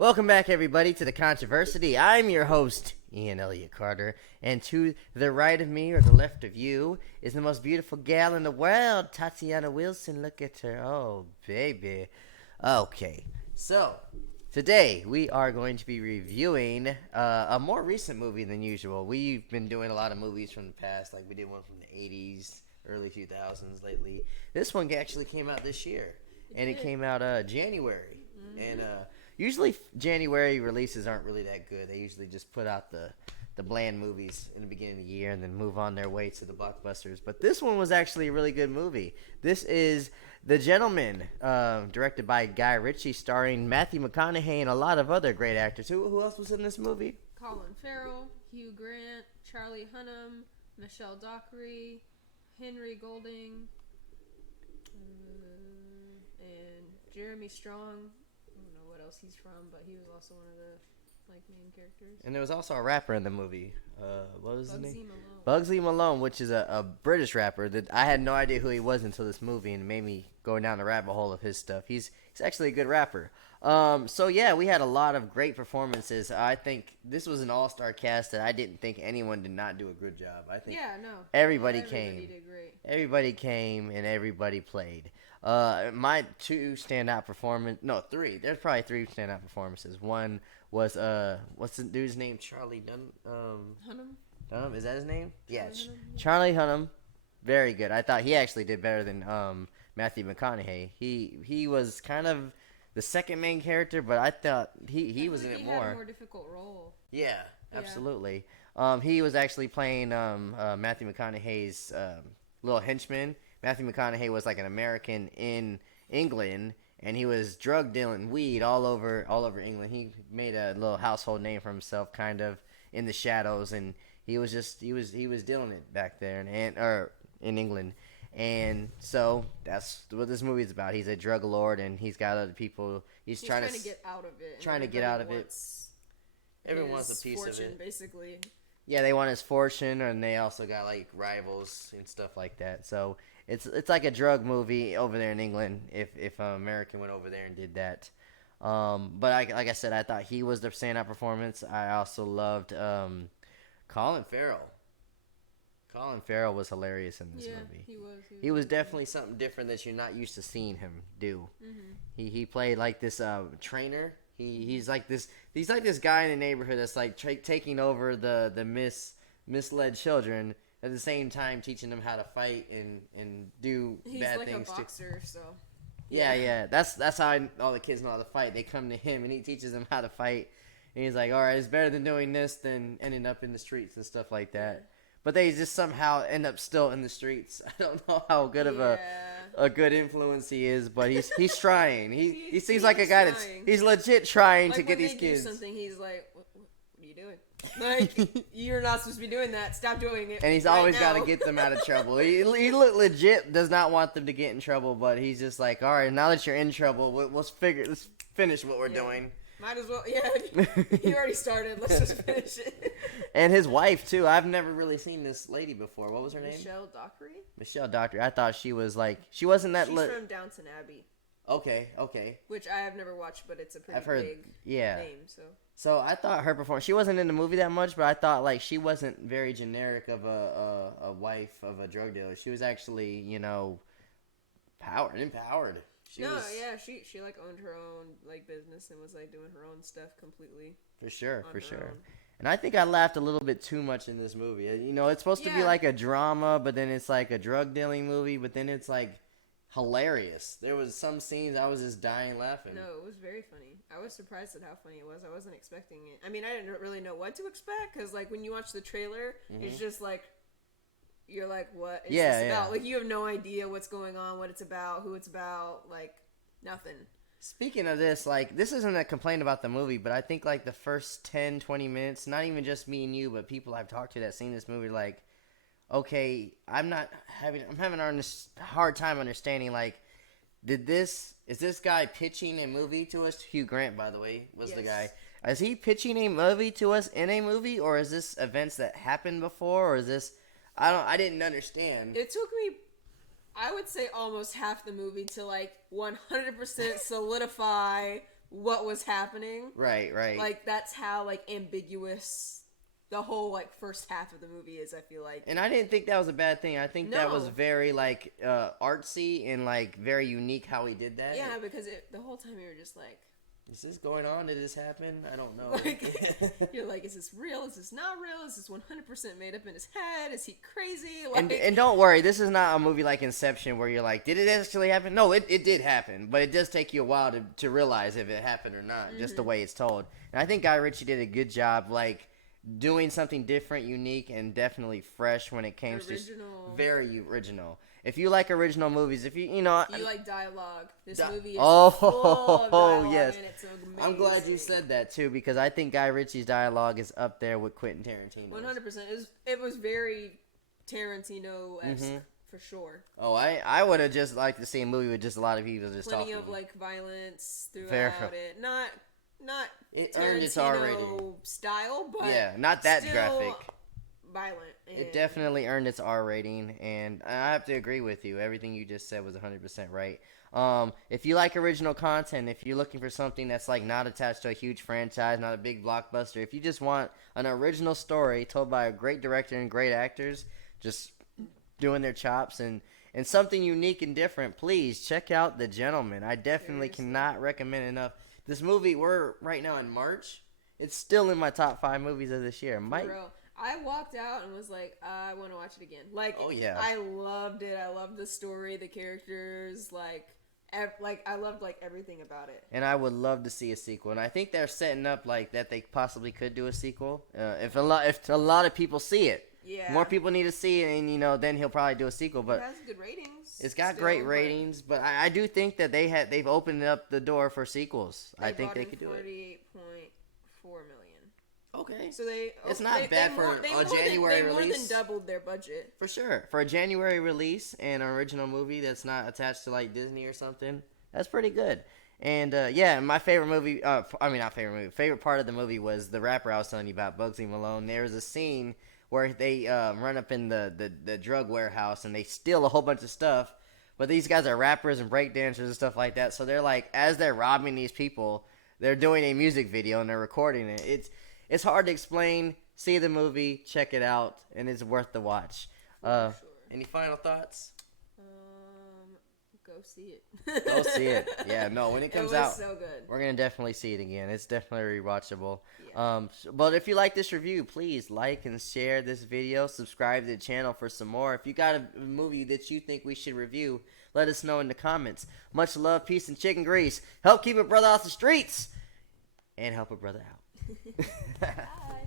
Welcome back, everybody, to the Controversy. I'm your host, Ian Elliott-Carter, and to the right of me or the left of you is the most beautiful gal in the world, Tatiana Wilson. Look at her. Oh, baby. Okay, so today we are going to be reviewing a more recent movie than usual. We've been doing a lot of movies from the past, like we did one from the 80s, early 2000s lately. This one actually came out this year, and it came out January. And usually January releases aren't really that good. They usually just put out the bland movies in the beginning of the year and then move on their way to the blockbusters. But this one was actually a really good movie. This is The Gentleman, directed by Guy Ritchie, starring Matthew McConaughey and a lot of other great actors. Who else was in this movie? Colin Farrell, Hugh Grant, Charlie Hunnam, Michelle Dockery, Henry Golding, and Jeremy Strong. I don't know what else he's from, but he was also one of the main characters. And there was also a rapper in the movie. What was his name? Malone. Bugsy Malone, which is a British rapper that I had no idea who he was until this movie, and it made me go down the rabbit hole of his stuff. He's actually a good rapper. So yeah, we had a lot of great performances. I think this was an all-star cast that I didn't think anyone did not do a good job. I think everybody came. Did great. Everybody came and everybody played. My three. There's probably three standout performances. One was what's the dude's name? Charlie Hunnam. Hunnam, is that his name? Yeah, Hunnam. Charlie Hunnam. Very good. I thought he actually did better than Matthew McConaughey. He was kind of the second main character, but I thought he was in it more. He had a more difficult role. Yeah, absolutely. He was actually playing Matthew McConaughey's little henchman. Matthew McConaughey was like an American in England, and he was drug dealing weed all over England. He made a little household name for himself, kind of in the shadows, and he was dealing it back there in England. And so that's what this movie is about. He's a drug lord, and he's got other people. He's trying to get out of it. Trying to get out of it. Everyone wants a piece fortune, of it, basically. Yeah, they want his fortune, and they also got like rivals and stuff like that. So it's like a drug movie over there in England. If an American went over there and did that, but like I said, I thought he was the standout performance. I also loved Colin Farrell. Colin Farrell was hilarious in this movie. He was definitely something different that you're not used to seeing him do. Mm-hmm. He played like this trainer. He's like this guy in the neighborhood that's like taking over the misled children, at the same time teaching them how to fight and do bad things. He's like a boxer, so. Yeah. That's how all the kids know how to fight. They come to him and he teaches them how to fight. And he's like, all right, it's better than doing this than ending up in the streets and stuff like that. But they just somehow end up still in the streets. I don't know how good of a good influence he is, but he's trying. He seems like a guy he's legit trying to get these kids. Do something, he's like, what are you doing? Like, you're not supposed to be doing that. Stop doing it. And he's always got to get them out of trouble. He legit does not want them to get in trouble, but he's just like, all right, now that you're in trouble, let's finish what we're doing. Might as well, yeah. You already started. Let's just finish it. And his wife, too. I've never really seen this lady before. What was her name? Michelle Dockery? Michelle Dockery. I thought she was like, she wasn't that... She's from Downton Abbey. Okay. Which I have never watched, but it's a pretty big name, so... So I thought her performance... She wasn't in the movie that much, but I thought, like, she wasn't very generic of a wife of a drug dealer. She was actually, empowered. She like owned her own like business and was like doing her own stuff completely. For sure. And I think I laughed a little bit too much in this movie. It's supposed to be like a drama, but then it's like a drug dealing movie, but then it's like hilarious. There was some scenes I was just dying laughing. No, it was very funny. I was surprised at how funny it was. I wasn't expecting it. I mean, I didn't really know what to expect because like when you watch the trailer, it's just like you're like, what is this about? Like, you have no idea what's going on, what it's about, who it's about, like, nothing. Speaking of this, like, this isn't a complaint about the movie, but I think, like, the first 10, 20 minutes, not even just me and you, but people I've talked to that seen this movie, like, okay, I'm having a hard time understanding, like, is this guy pitching a movie to us? Hugh Grant, by the way, was the guy. Is he pitching a movie to us in a movie, or is this events that happened before, or is this... I didn't understand. It took me, I would say, almost half the movie to like 100% solidify what was happening. Right. Like that's how like ambiguous the whole like first half of the movie is, I feel like. And I didn't think that was a bad thing. I think that was No. very like artsy and like very unique how he did that. Yeah, because the whole time you were just like, is this going on? Did this happen? I don't know. Like, you're like, is this real? Is this not real? Is this 100% made up in his head? Is he crazy? Like, and don't worry, this is not a movie like Inception where you're like, did it actually happen? No, it did happen, but it does take you a while to realize if it happened or not, just the way it's told. And I think Guy Ritchie did a good job, like, doing something different, unique, and definitely fresh when it came to very original. If you like original movies, if you like dialogue, this movie is full of dialogue, yes, and it's amazing. I'm glad you said that too, because I think Guy Ritchie's dialogue is up there with Quentin Tarantino's. 100%. It was very Tarantino-esque for sure. Oh, I would have just liked to see a movie with just a lot of people just plenty talking. of like violence throughout it. Not it Tarantino earned its R rating style, but yeah, not that still graphic. Violent. It definitely earned its R rating, and I have to agree with you. Everything you just said was 100% right. If you like original content, if you're looking for something that's like not attached to a huge franchise, not a big blockbuster, if you just want an original story told by a great director and great actors, just doing their chops and something unique and different, please check out The Gentleman. I definitely cannot recommend enough. This movie, we're right now in March. It's still in my top 5 movies of this year. Bro, I walked out and was like, I want to watch it again. Like, oh yeah, I loved it. I loved the story, the characters, like I loved like everything about it. And I would love to see a sequel. And I think they're setting up like that they possibly could do a sequel. If a lot of people see it, more people need to see it, and then he'll probably do a sequel. But it has good ratings. It's got great ratings, but I do think that they've opened up the door for sequels. I think they could do it. 48.4 million. Okay, so it's not bad for a January release. They more than doubled their budget for sure for a January release and an original movie that's not attached to like Disney or something. That's pretty good. And my favorite movie. Favorite part of the movie was the rapper I was telling you about, Bugsy Malone. There was a scene where they run up in the drug warehouse and they steal a whole bunch of stuff. But these guys are rappers and breakdancers and stuff like that. So they're like, as they're robbing these people, they're doing a music video and they're recording it. It's hard to explain. See the movie, check it out, and it's worth the watch. Sure. Any final thoughts? Go see it. Go see it. Yeah, no, when it comes out, so good. We're going to definitely see it again. It's definitely rewatchable. Yeah. But if you like this review, please like and share this video. Subscribe to the channel for some more. If you got a movie that you think we should review, let us know in the comments. Much love, peace, and chicken grease. Help keep a brother off the streets. And help a brother out. Bye.